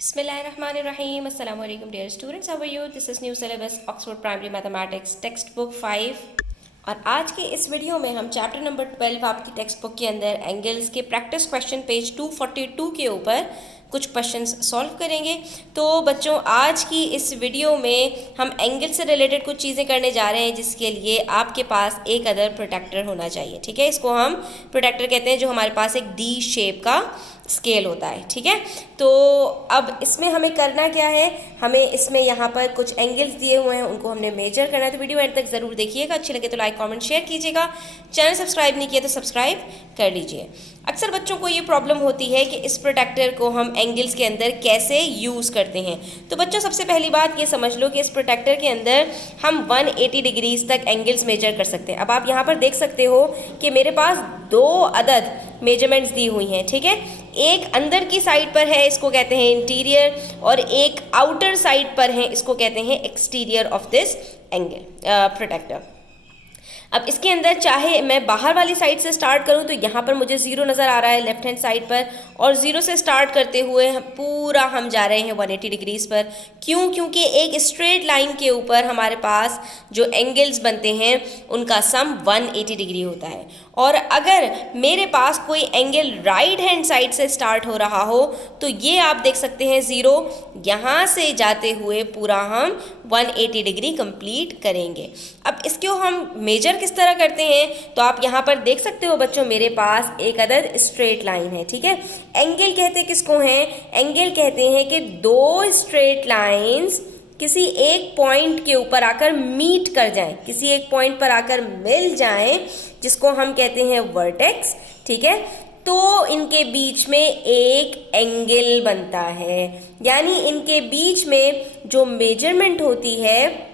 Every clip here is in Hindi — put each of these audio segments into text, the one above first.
Bismillahirrahmanirrahim. Assalamu alaikum dear students. How are you? This is new syllabus Oxford Primary Mathematics text book 5 और आज के इस वीडियो में हम चैप्टर नंबर 12 आपकी टेक्स्ट बुक के अंदर एंगल्स के प्रैक्टिस क्वेश्चन पेज 242 के ऊपर कुछ क्वेश्चंस सॉल्व करेंगे। तो बच्चों आज की इस वीडियो में हम एंगल से रिलेटेड कुछ चीज़ें करने जा रहे हैं जिसके लिए आपके पास एक अदर प्रोटेक्टर होना चाहिए। ठीक है, इसको हम प्रोटेक्टर कहते हैं जो हमारे पास एक डी शेप का स्केल होता है। ठीक है, तो अब इसमें हमें करना क्या है, हमें इसमें यहाँ पर कुछ एंगल्स दिए हुए हैं, उनको हमने मेजर करना है। तो वीडियो एंड तक ज़रूर देखिएगा, अच्छी लगे तो लाइक कमेंट शेयर कीजिएगा। चैनल सब्सक्राइब नहीं किया तो सब्सक्राइब कर लीजिए। अक्सर बच्चों को ये प्रॉब्लम होती है कि इस प्रोटेक्टर को हम एंगल्स के अंदर कैसे यूज़ करते हैं। तो बच्चों सबसे पहली बात ये समझ लो कि इस प्रोटेक्टर के अंदर हम 180 डिग्रीज तक एंगल्स मेजर कर सकते हैं। अब आप यहाँ पर देख सकते हो कि मेरे पास दो अदद मेजरमेंट्स दी हुई हैं। ठीक है, एक अंदर की साइड पर है, इसको कहते हैं इंटीरियर, और एक आउटर साइड पर है, इसको कहते हैं exterior of this angle protector. अब इसके अंदर चाहे मैं बाहर वाली साइड से स्टार्ट करूं तो यहाँ पर मुझे ज़ीरो नज़र आ रहा है लेफ्ट हैंड साइड पर, और ज़ीरो से स्टार्ट करते हुए पूरा हम जा रहे हैं 180 डिग्रीज पर। क्यों? क्योंकि एक स्ट्रेट लाइन के ऊपर हमारे पास जो एंगल्स बनते हैं उनका सम 180 डिग्री होता है। और अगर मेरे पास कोई एंगल राइट हैंड साइड से स्टार्ट हो रहा हो तो ये आप देख सकते हैं ज़ीरो, यहाँ से जाते हुए पूरा हम 180 डिग्री कंप्लीट करेंगे। अब इसको हम मेजर किस तरह करते हैं तो आप यहाँ पर देख सकते हो बच्चों, मेरे पास एक अदद स्ट्रेट लाइन है। ठीक है, एंगल कहते किसको हैं? एंगल कहते हैं कि दो स्ट्रेट लाइंस किसी एक पॉइंट के ऊपर आकर मीट कर जाएं, किसी एक पॉइंट पर आकर मिल जाएं, जिसको हम कहते हैं वर्टेक्स। ठीक है, तो इनके बीच में एक एंगल बनता है, यानी इनके बीच में जो मेजरमेंट होती है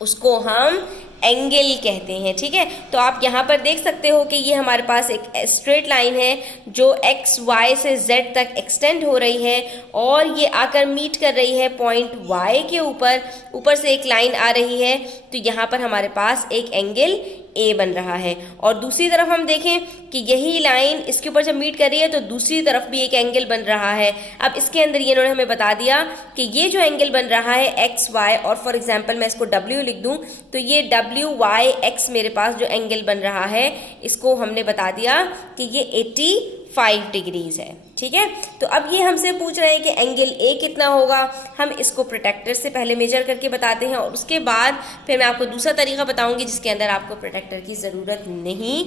उसको हम एंगल कहते हैं। ठीक है, तो आप यहाँ पर देख सकते हो कि ये हमारे पास एक स्ट्रेट लाइन है जो एक्स वाई से जेड तक एक्सटेंड हो रही है और ये आकर मीट कर रही है पॉइंट वाई के ऊपर, ऊपर से एक लाइन आ रही है, तो यहाँ पर हमारे पास एक एंगल ए बन रहा है। और दूसरी तरफ हम देखें कि यही लाइन इसके ऊपर जब मीट कर रही है तो दूसरी तरफ भी एक एंगल बन रहा है। अब इसके अंदर ये इन्होंने हमें बता दिया कि ये जो एंगल बन रहा है एक्स वाई, और फॉर एग्जांपल मैं इसको डब्ल्यू लिख दूं तो ये डब्ल्यू वाई एक्स मेरे पास जो एंगल बन रहा है इसको हमने बता दिया कि ये 85 डिग्रीज है। ठीक है, तो अब ये हमसे पूछ रहे हैं कि एंगल ए कितना होगा। हम इसको प्रोटेक्टर से पहले मेजर करके बताते हैं और उसके बाद फिर मैं आपको दूसरा तरीका बताऊंगी जिसके अंदर आपको प्रोटेक्टर की ज़रूरत नहीं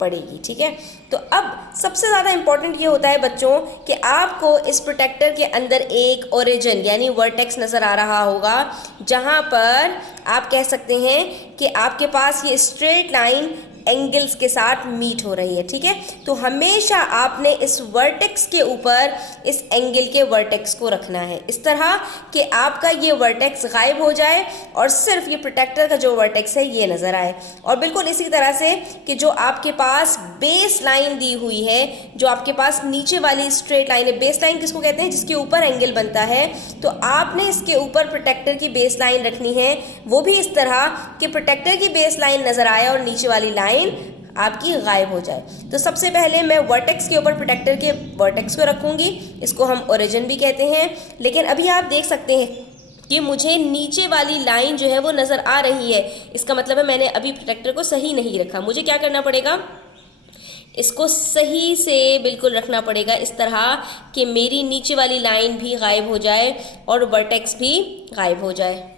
पड़ेगी। ठीक है, तो अब सबसे ज़्यादा इंपॉर्टेंट ये होता है बच्चों कि आपको इस प्रोटेक्टर के अंदर एक ओरिजिन यानी वर्टेक्स नज़र आ रहा होगा, जहाँ पर आप कह सकते हैं कि आपके पास ये स्ट्रेट लाइन एंगल्स के साथ मीट हो रही है। ठीक है, तो हमेशा आपने इस वर्टेक्स के ऊपर इस एंगल के वर्टेक्स को रखना है इस तरह कि आपका ये वर्टेक्स गायब हो जाए और सिर्फ ये प्रोटेक्टर का जो वर्टेक्स है ये नज़र आए। और बिल्कुल इसी तरह से कि जो आपके पास बेस लाइन दी हुई है, जो आपके पास नीचे वाली स्ट्रेट लाइन है, बेस लाइन किसको कहते हैं? जिसके ऊपर एंगल बनता है, तो आपने इसके ऊपर प्रोटेक्टर की बेस लाइन रखनी है, वो भी इस तरह कि प्रोटेक्टर की बेस लाइन नज़र आए और नीचे वाली लाइन आपकी गायब हो जाए। तो सबसे पहले मैं वर्टेक्स के ऊपर प्रोटेक्टर के वर्टेक्स को रखूंगी, इसको हम ओरिजिन भी कहते हैं। लेकिन अभी आप देख सकते हैं कि मुझे नीचे वाली लाइन जो है वो नज़र आ रही है, इसका मतलब है मैंने अभी प्रोटेक्टर को सही नहीं रखा। मुझे क्या करना पड़ेगा? इसको सही से बिल्कुल रखना पड़ेगा इस तरह कि मेरी नीचे वाली लाइन भी गायब हो जाए और वर्टेक्स भी गायब हो जाए।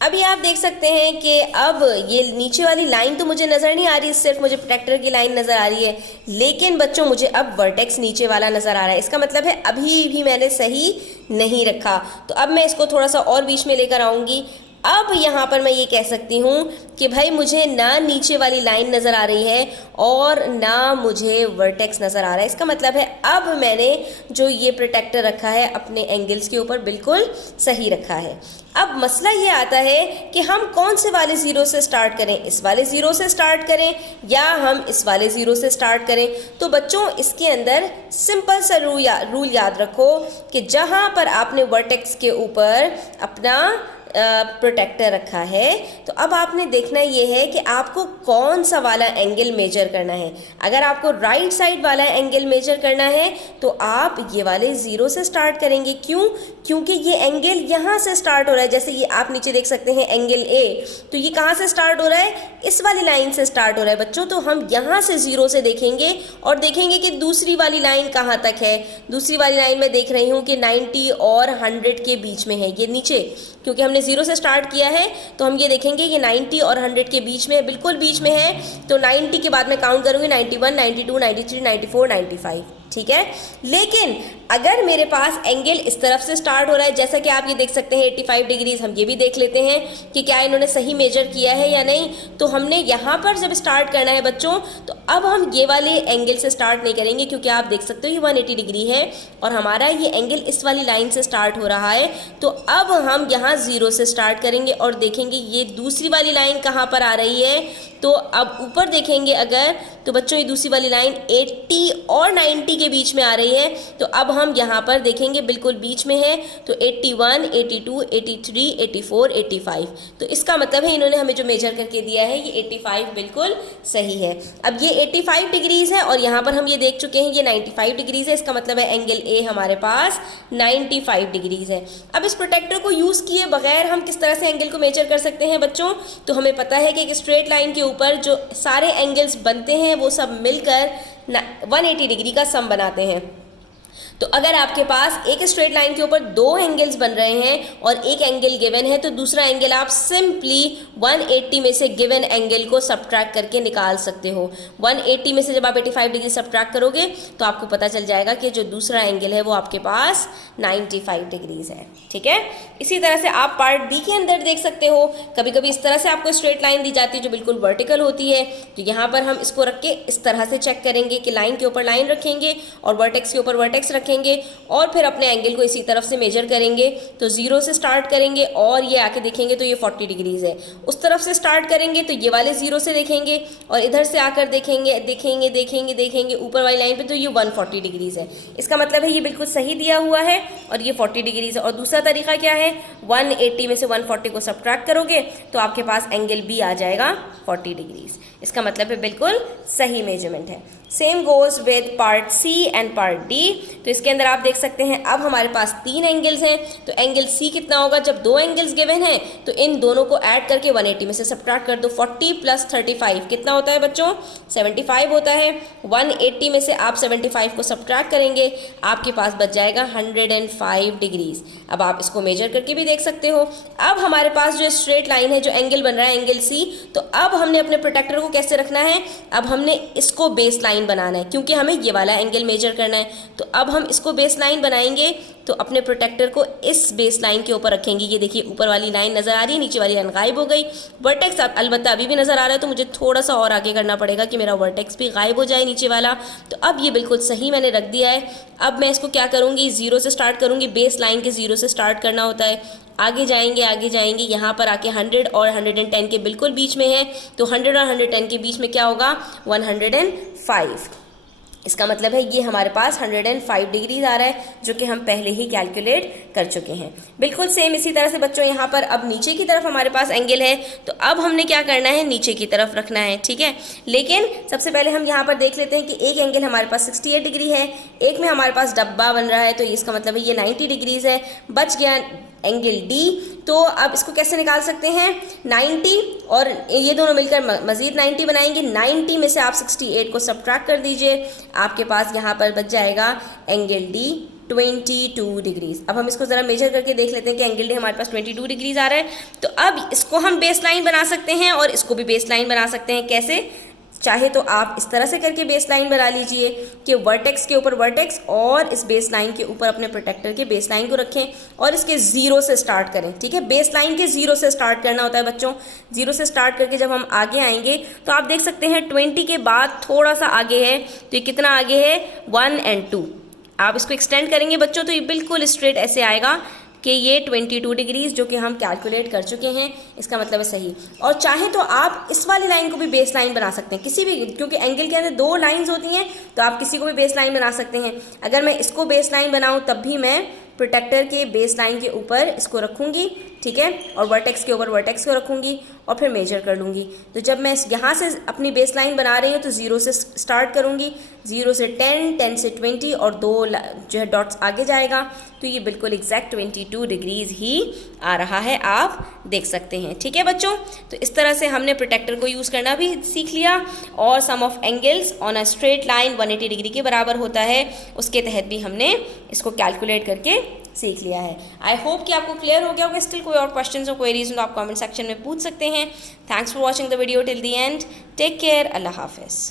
अभी आप देख सकते हैं कि अब ये नीचे वाली लाइन तो मुझे नज़र नहीं आ रही, सिर्फ मुझे प्रोटेक्टर की लाइन नज़र आ रही है, लेकिन बच्चों मुझे अब वर्टेक्स नीचे वाला नज़र आ रहा है। इसका मतलब है अभी भी मैंने सही नहीं रखा। तो अब मैं इसको थोड़ा सा और बीच में लेकर आऊँगी। अब यहाँ पर मैं ये कह सकती हूँ कि भाई मुझे ना नीचे वाली लाइन नज़र आ रही है और ना मुझे वर्टेक्स नज़र आ रहा है। इसका मतलब है अब मैंने जो ये प्रोटेक्टर रखा है अपने एंगल्स के ऊपर बिल्कुल सही रखा है। अब मसला ये आता है कि हम कौन से वाले ज़ीरो से स्टार्ट करें, इस वाले ज़ीरो से स्टार्ट करें या हम इस वाले ज़ीरो से स्टार्ट करें। तो बच्चों इसके अंदर सिंपल सा रूल याद रखो कि जहाँ पर आपने वर्टेक्स के ऊपर अपना प्रोटेक्टर रखा है, तो अब आपने देखना ये है कि आपको कौन सा वाला एंगल मेजर करना है। अगर आपको राइट साइड वाला एंगल मेजर करना है तो आप ये वाले 0 से स्टार्ट करेंगे। क्यों? क्योंकि ये एंगल यहाँ से स्टार्ट हो रहा है। जैसे ये आप नीचे देख सकते हैं एंगल ए, तो ये कहाँ से स्टार्ट हो रहा है? इस वाली लाइन से स्टार्ट हो रहा है बच्चों। तो हम यहाँ से 0 से देखेंगे और देखेंगे कि दूसरी वाली लाइन कहाँ तक है। दूसरी वाली लाइन में देख रही हूँ कि 90 और 100 के बीच में है, ये नीचे, क्योंकि हमने 0 से स्टार्ट किया है तो हम ये देखेंगे कि 90 और 100 के बीच में, बिल्कुल बीच में है। तो 90 के बाद मैं काउंट करूँगी 91, 92, 93, 94, 95, ठीक है। लेकिन अगर मेरे पास एंगल इस तरफ से स्टार्ट हो रहा है, जैसा कि आप ये देख सकते हैं 85 डिग्रीज, हम ये भी देख लेते हैं कि क्या इन्होंने सही मेजर किया है या नहीं। तो हमने यहाँ पर जब स्टार्ट करना है बच्चों, तो अब हम ये वाले एंगल से स्टार्ट नहीं करेंगे, क्योंकि आप देख सकते हो ये 180 डिग्री है और हमारा ये एंगल इस वाली लाइन से स्टार्ट हो रहा है। तो अब हम यहाँ 0 से स्टार्ट करेंगे और देखेंगे ये दूसरी वाली लाइन कहाँ पर आ रही है। तो अब ऊपर देखेंगे अगर, तो बच्चों ये दूसरी वाली लाइन 80 और 90 के बीच में आ रही है। तो अब हम यहाँ पर देखेंगे बिल्कुल बीच में है, तो 81, 82, 83, 84, 85। तो इसका मतलब है इन्होंने हमें जो मेजर करके दिया है ये 85 बिल्कुल सही है। अब ये 85 डिग्रीज है और यहाँ पर हम ये देख चुके हैं ये 95 डिग्रीज है। इसका मतलब है एंगल ए हमारे पास 95 डिग्रीज है। अब इस प्रोटेक्टर को यूज़ किए बगैर हम किस तरह से एंगल को मेजर कर सकते हैं बच्चों? तो हमें पता है कि एक स्ट्रेट लाइन के ऊपर जो सारे एंगल्स बनते हैं वो सब मिलकर 180 डिग्री का सम बनाते हैं। तो अगर आपके पास एक स्ट्रेट लाइन के ऊपर 2 एंगल्स बन रहे हैं और एक एंगल गिवन है, तो दूसरा एंगल आप सिंपली 180 में से गिवन एंगल को सब्ट्रैक्ट करके निकाल सकते हो। 180 में से जब आप 85 डिग्री सब्ट्रैक्ट करोगे तो आपको पता चल जाएगा कि जो दूसरा एंगल है वो आपके पास 95 डिग्रीज है, ठीक है। इसी तरह से आप पार्ट बी के अंदर देख सकते हो, कभी कभी इस तरह से आपको स्ट्रेट लाइन दी जाती है जो बिल्कुल वर्टिकल होती है। तो यहाँ पर हम इसको रख के इस तरह से चेक करेंगे कि लाइन के ऊपर लाइन रखेंगे और वर्टेक्स के ऊपर वर्टेक्स रखेंगे और फिर अपने एंगल को इसी तरफ से मेजर करेंगे। तो 0 से स्टार्ट करेंगे और ये आके देखेंगे तो ये 40 डिग्रीज है। उस तरफ से स्टार्ट करेंगे तो ये वाले 0 से देखेंगे और इधर से आकर देखेंगे देखेंगे देखेंगे देखेंगे ऊपर वाली लाइन पे, तो ये 140 डिग्रीज है। इसका मतलब है ये बिल्कुल सही दिया हुआ है और ये 40 डिग्रीज है। और दूसरा तरीका क्या है? 180 में से 140 को सब्ट्रैक्ट करोगे तो आपके पास एंगल बी आ जाएगा 40 डिग्रीज। इसका मतलब है बिल्कुल सही मेजरमेंट है। Same goes with part C and part D. तो इसके अंदर आप देख सकते हैं अब हमारे पास 3 एंगल्स हैं। तो एंगल सी कितना होगा? जब 2 एंगल्स गिवन हैं तो इन दोनों को ऐड करके 180 में से सब्ट्रैक्ट कर दो। 40 + 35 कितना होता है बच्चों? 75 होता है। 180 में से आप 75 को सब्ट्रैक्ट करेंगे, आपके पास बच जाएगा 105 डिग्रीज। अब आप इसको मेजर करके भी देख सकते हो। अब हमारे पास जो स्ट्रेट लाइन है, जो एंगल बन रहा है एंगल सी, तो अब हमने अपने प्रोटेक्टर को कैसे रखना है? अब हमने इसको बेस लाइन बनाना है, क्योंकि हमें ये वाला एंगल मेजर करना है। तो अब हम इसको बेस लाइन बनाएंगे, तो अपने प्रोटेक्टर को इस बेस लाइन के ऊपर रखेंगे। ये देखिए ऊपर वाली लाइन नजर आ रही है, नीचे वाली लाइन गायब हो गई। वर्टेक्स अलबत्ता अभी भी नजर आ रहा है, तो मुझे थोड़ा सा और आगे करना पड़ेगा कि मेरा वर्टेक्स भी गायब हो जाए नीचे वाला। तो अब ये बिल्कुल सही मैंने रख दिया है। अब मैं इसको क्या करूँगी? 0 से स्टार्ट करूँगी। बेस लाइन के 0 से स्टार्ट करना होता है। आगे जाएंगे यहाँ पर आके 100 और 110 के बिल्कुल बीच में है। तो 100 और 110 के बीच में क्या होगा? 105। इसका मतलब है ये हमारे पास 105 डिग्रीज आ रहा है, जो कि हम पहले ही कैलकुलेट कर चुके हैं। बिल्कुल सेम इसी तरह से बच्चों यहाँ पर अब नीचे की तरफ हमारे पास एंगल है, तो अब हमने क्या करना है? नीचे की तरफ रखना है, ठीक है। लेकिन सबसे पहले हम यहाँ पर देख लेते हैं कि एक एंगल हमारे पास 68 डिग्री है, एक में हमारे पास डब्बा बन रहा है, तो इसका मतलब है ये 90 डिग्रीज है। बच गया एंगल डी। तो अब इसको कैसे निकाल सकते हैं? 90 और ये दोनों मिलकर मजीद 90 बनाएंगे। 90 में से आप 68 को सब्ट्रैक्ट कर दीजिए, आपके पास यहाँ पर बच जाएगा एंगल डी 22 डिग्रीज। अब हम इसको ज़रा मेजर करके देख लेते हैं कि एंगल डी हमारे पास 22 डिग्रीज आ रहा है। तो अब इसको हम बेस लाइन बना सकते हैं और इसको भी बेस लाइन बना सकते हैं। कैसे? चाहे तो आप इस तरह से करके बेस लाइन बना लीजिए कि वर्टेक्स के ऊपर वर्टेक्स और इस बेस लाइन के ऊपर अपने प्रोटेक्टर के बेस लाइन को रखें और इसके 0 से स्टार्ट करें, ठीक है। बेस लाइन के 0 से स्टार्ट करना होता है बच्चों। 0 से स्टार्ट करके जब हम आगे आएंगे तो आप देख सकते हैं 20 के बाद थोड़ा सा आगे है, तो ये कितना आगे है? 1 और 2। आप इसको एक्सटेंड करेंगे बच्चों तो ये बिल्कुल स्ट्रेट ऐसे आएगा कि ये 22 डिग्रीज, जो कि हम कैलकुलेट कर चुके हैं। इसका मतलब है सही। और चाहे तो आप इस वाली लाइन को भी बेस लाइन बना सकते हैं, किसी भी, क्योंकि एंगल के अंदर 2 लाइंस होती हैं, तो आप किसी को भी बेस लाइन बना सकते हैं। अगर मैं इसको बेस लाइन बनाऊं तब भी मैं प्रोटेक्टर के बेस लाइन के ऊपर इसको रखूँगी, ठीक है, और वर्टेक्स के ऊपर वर्टेक्स को रखूँगी और फिर मेजर कर लूँगी। तो जब मैं यहाँ से अपनी बेस लाइन बना रही हूँ तो 0 से स्टार्ट करूँगी, 0 से 10, 10 से 20 और 2 जो है डॉट्स आगे जाएगा, तो ये बिल्कुल एग्जैक्ट 22 डिग्रीज ही आ रहा है, आप देख सकते हैं। ठीक है बच्चों, तो इस तरह से हमने प्रोटेक्टर को यूज़ करना भी सीख लिया और sum of angles on a straight line 180 degree के बराबर होता है, उसके तहत भी हमने इसको कैलकुलेट करके सीख लिया है। आई होप कि आपको क्लियर हो गया होगा। स्टिल कोई और क्वेश्चंस और क्वेरीज तो आप कमेंट सेक्शन में पूछ सकते हैं। Thanks for watching the video till the end. Take care. अल्लाह हाफिज़।